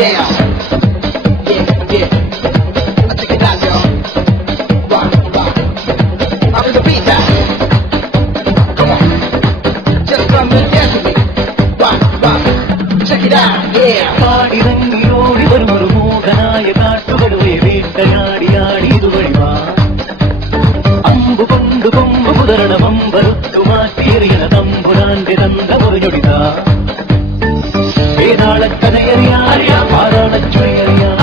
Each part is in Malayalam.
down. Yeah, yeah. Check it out, y'all. Rock, rock. Up to the beat now. Come on. Just come and dance with me. Rock, rock. Check it out, yeah. പാടിറങ്ങിയോടി വരുമൊരു മൂകനായ കാട്ടുകടുവയെ വേട്ടയാടിയാടി ഇതുവഴിവാ അമ്പു കൊണ്ടു കൊമ്പു കുതരണമമ്പറുത്തു മാറ്റിയെറിയണ തമ്പുരാന്റെ തന്ത മുറിഞ്ഞൊടിതാ വേതാളക്കഥയറിയാം പാതാളച്ചുഴിയറിയാം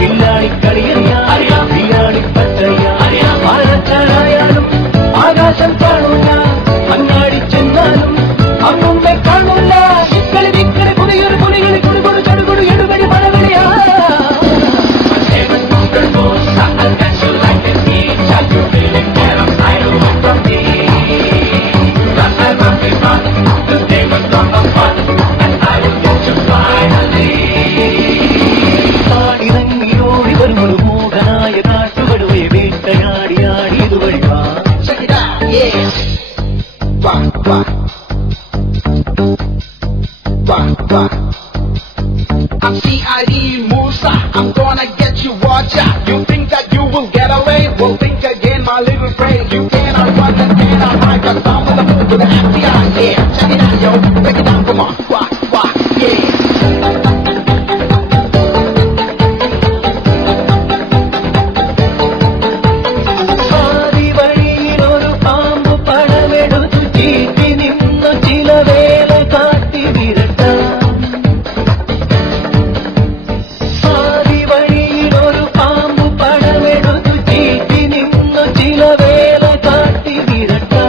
വില്ലാളിക്കളിയറിയാം വില്ലാളിപ്പറ്ററിയാം ആഴച്ചാലായാലും ആകാശം കാണൂല അങ്ങാടി ചെന്നാലും അങ്ങുമ്മെ കാണൂല നിക്കളി നിക്കളി പുതിയൊരു പുലികളി കുടുകൊടു ചടുകൊടു എടുവരി മഴവിളിയാ പാടിറങ്ങിയോടി വരുമൊരു മൂകനായ കാട്ടുകടുവയെ വേട്ടയാടിയാടി ഇതുവഴിവാ Check it out, yeah. Rock, rock. Rock, rock. I'm CID Musa. I'm gonna get you, watch out. You think that you will get away? Well, think again, my little friend. You cannot run and cannot hide. Cause I'm gonna move with the FBI, yeah. Check it out, yo. Check it out, come on. Rock, rock, yeah. ആദിവഴിയിലൊരു പാമ്പു പണമെടുത്തു ചീറ്റി നിന്നു ചില വേല കാട്ടി വിരട്ടാം ആദിവഴിയിലൊരു പാമ്പു പണമെടുത്തു ചീറ്റി നിന്നു ചില വേല കാട്ടി വിരട്ടാം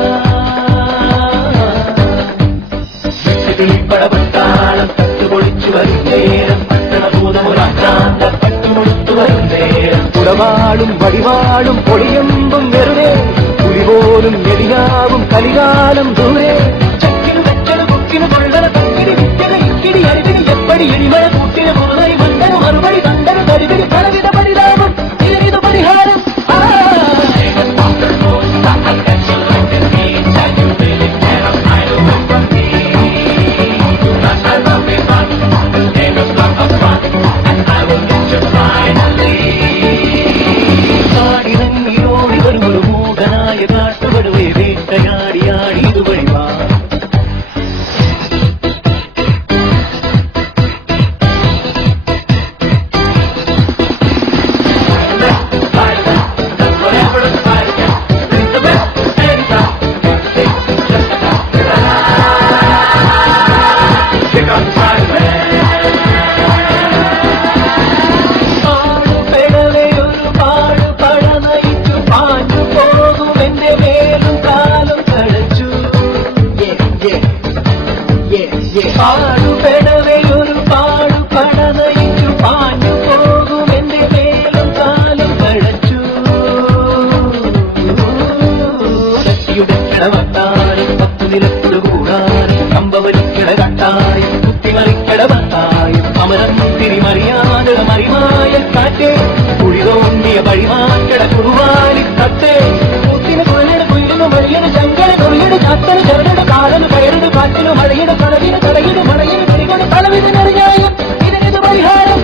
പടപട്ടാളം തട്ടുപൊളിച്ചു വരും നേരം പട്ടണഭൂതമൊരാക്രാന്ത പട്ടുമുടുത്തു വരും നേരം കുടവാളും വടിവാളും പൊടിയമ്പും വെറുതെ പുലിപോലും എലിയാവും കലികാലം ദൂരെ ചക്കിനു വെച്ചത് കുക്കിനു കൊള്ളന തക്കിടി വിറ്റന ഇക്കിടി അരിവിന് എപ്പടി എളിമഴ കൂട്ടിന് മുറുതായി മണ്ടന് മറുപടി കണ്ടന് തരിവിന് പലവിധ പരിതാപം ഇതിനിത് പരിഹാരം പാടിറങ്ങിയോടി വരുമൊരു മൂകനായ കാട്ടുകടുവയെ വേട്ടയാടിയാടി ഇതുവഴിവാ പാടുപെടവെയൊരു പാടുപട നയിച്ചു പാഞ്ഞു പോകും എന്റെ മേലും കാലം കടച്ചു Yeah, yeah. Yeah, yeah. പാടുപെടവെയൊരു പാടുപട നയിച്ചു പാഞ്ഞു പോകും എന്റെ മേലും കാലം കടച്ചു കടവത്താനും പത്തു നിലത്തുടു കൂടാനും കമ്പവലിക്കട കട്ടായും കുത്തിമറിക്കട വത്തായും അമരം തിരിമറിയാതെ മറിമായ കാറ്റേ കുഴിതോണ്ടിയ വഴിമാക്കട കുറുവാലി തത്തേ കുത്തിന് കുഴലയുടെ കുയിലിന് മറിയന് ചങ്കട കൊറിയട് ചത്തന് ചരട കാലന് കയറിന് കാറ്റിന് മഴയുടെ കളവിന് തലയിന് മഴയിന് കരികണ് കളവിനറിയായും ഇതിനിത് പരിഹാരം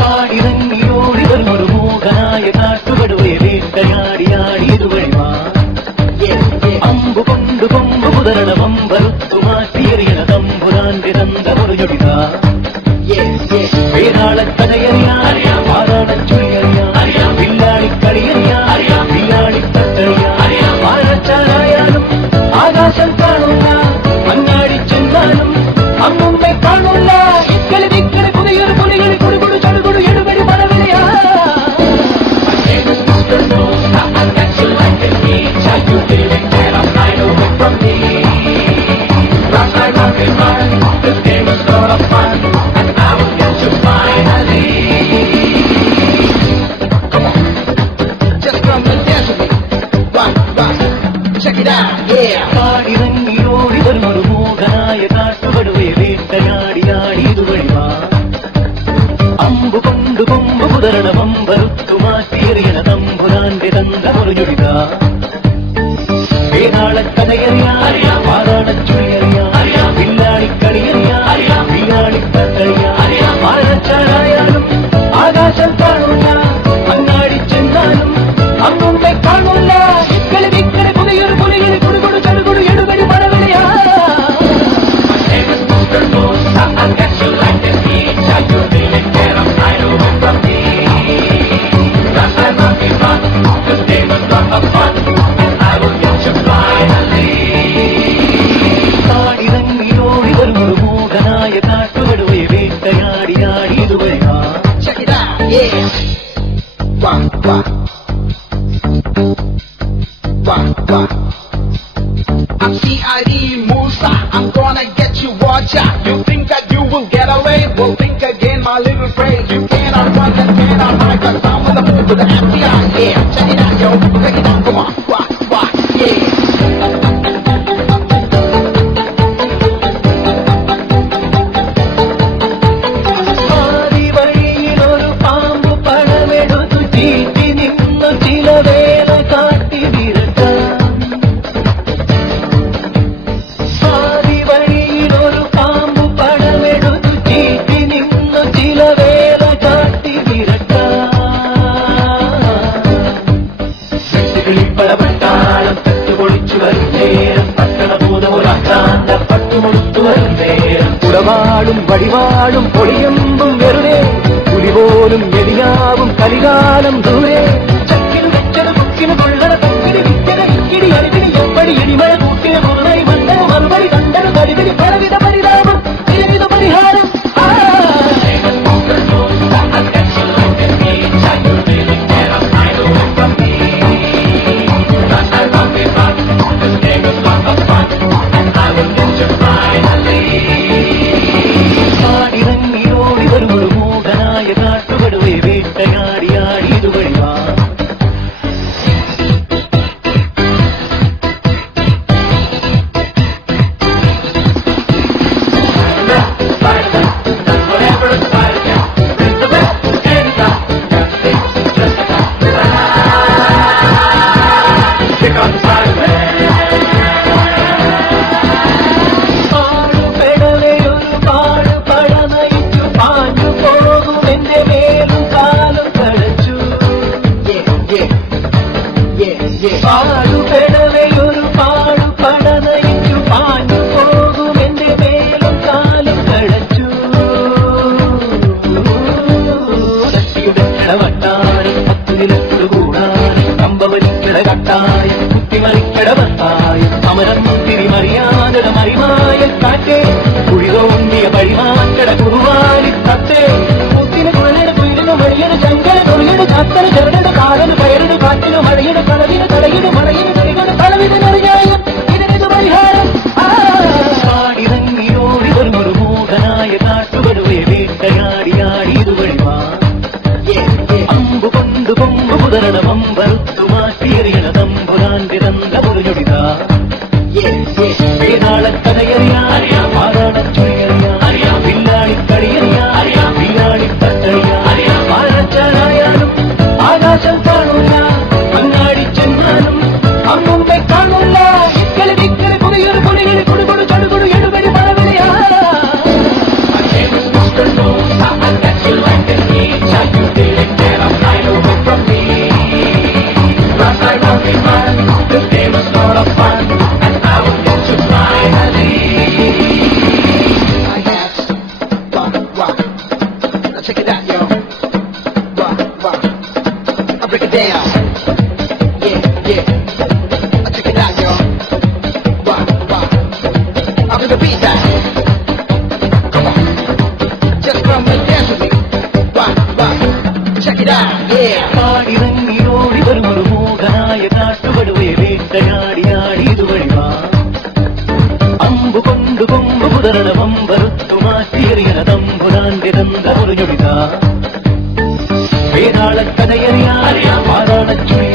പാടിറങ്ങിയോടി വരുമൊരു മൂകനായ കാട്ടുകടുവയെ വേട്ടയാടിയാടി ഇതുവഴിവാ അമ്പു കൊണ്ടു കൊമ്പു കുതരണമമ്പറുത്തു മാറ്റിയെറിയണ തമ്പുരാന്റെ തന്ത മുറിഞ്ഞൊടിതാ വേതാളക്കഥയറിയാം പാതാളച്ചുഴിയറിയാം വില്ലാളിക്കളിയറിയാം വില്ലാളിപ്പറ്ററിയാം ആഴച്ചാലായാലും ആകാശം കാണൂല അങ്ങാടി ചെന്നാലും അങ്ങുമ്മെ കാണൂല നിക്കളി നിക്കളി പുതിയൊരു പുലികളി കുടുകൊടു ചടുകൊടു എടുവരി മഴവിളിയാ Just come and dance with me. Rock, rock. Check it out, yeah. പാടിറങ്ങിയോടി വരുമൊരു മൂകനായ കാട്ടുകടുവയെ വേട്ടയാടിയാടി ഇതുവഴിവാ അമ്പു കൊണ്ടു കൊമ്പു കുതരണമമ്പറുത്തു മാറ്റിയെറിയണ തമ്പുരാന്റെ തന്ത മുറിഞ്ഞൊടിതാ വേതാളക്കഥയറിയാം പാതാളച്ചുഴിയറിയാം വില്ലാളിക്കളിയറിയാം വില്ലാളിപ്പറ്ററിയാം ആഴച്ചാൽ gonna get you, watch out. You think that you will get away? Well, think again, my little phrase. You cannot run and cannot hide, 'cause I'm on the move with the FBI. Yeah, check it out, yo. Check it out, come on. Why, yeah. ആദിവഴിയിലൊരു പാമ്പ് പണമെടുത്തു ചീറ്റി നിന്നു ചില വേല കാട്ടി വിരട്ടാം. ആദിവഴിയിലൊരു പാമ്പ് പണമെടുത്തു ചീറ്റി നിന്നു ചില വേല കാട്ടി വിരട്ടാം. പടപെട്ടാളം തെറ്റുപൊളിച്ചു വരും നേരം പട്ടണഭൂതമൊരാക്രാന്ത പട്ടുമുടുത്തു വരും നേരം കുടവാളും വടിവാളും പൊളിയമ്പും വെറുതെ പുലിപോലും എലിയാവും കലികാലം ദൂരെ ചക്കിന് വെച്ചത് കുക്കിന് കൊള്ളണ തക്കിന് വിറ്റത് ഇക്കിടി അരിവിന് എപ്പടി ഇടിമഴ കൂട്ടിന് മുറുനരി മണ്ടന് മറുപടി കണ്ടന് കരിവിന് പലവിധ പരിതാപം ഏവിധ പരിഹാരം ഇറങ്ങിയോടി വരുമൊരു മൂകനായ കാട്ടുകടുവെ വേട്ടയാടിയാടി ഇതുവഴി വാ. പാടുപെടവെയൊരു പാടുപടനയിച്ചു പാഞ്ഞു പോകും എന്റെ മേലും കാലും കഴച്ചു. വട്ടായി പത്തുനിലത്തുകൂടായി കമ്പവലിക്കട കട്ടായി കുത്തിമറിക്കട വത്തായി സമരം തിരിമറിയാതെ മറിമായ കാറ്റേ കുഴിതോന്നിയ പഴിമാക്കട കുറുവാലി തത്തേ കുത്തിന് കുഴലയുടെ കുയിലിന് മഴിയുടെ ചങ്കല തൊഴിയുടെ ചത്തന ചെറുടെ കാലന് പയറിന് കാറ്റിന് മഴയുടെ കളവിന് തടയിന് മഴയിന് കളികളുടെ തലവിനറിയായും ഇതിനിത് പരിഹാരം. ഇറങ്ങിയോടി വരുമൊരു മൂകനായ കാട്ടുകടുവെ വേട്ടയാടിയാടി ഇതുവഴി വാ. അമ്പു കൊണ്ടു കൊമ്പു കുതരണ മമ്പറുത്തു മാറ്റിയെറിയണ തമ്പുരാന്റെ തന്ത പൊറിഞ്ഞൊടിത വേതാളക്കഥയറിയാം പാതാളച്ചുഴിയറിയാം വില്ലാളിക്കടിയറിയാം വില്ലാളിത്തട്ടറിയാം ആരാച്ചാനായാലും ആകാശം കാണൂല അങ്ങാടി ചെന്നാലും അമ്മുമ്മെ കാണൂല ഇക്കല് നിക്കല് കുടിയൊരു കുടികളി കുടുകൊടു ചടുകൊടു എടുപടി പഴവിലയാ. Now check it out, yo. Rock. I break it down. Yeah. Now check it out, yo. Rock. I bring the beat down. Come on. Just come and dance with me. Rock. Check it out, yeah. ഇറങ്ങിയോടി വരുമൊരു മൂകനായ കാട്ടുകടുവെ വേട്ടയാടിയാടി ഇതുവഴി വാ. അമ്പു കൊണ്ടു കൊമ്പു കുതരണ മമ്പറുത്തു മാറ്റിയെറിയണ തമ്പുരാന്റെ തന്ത പൊറിഞ്ഞൊടിത വേതാളക്കഥയറിയാം പാതാളച്ചുഴി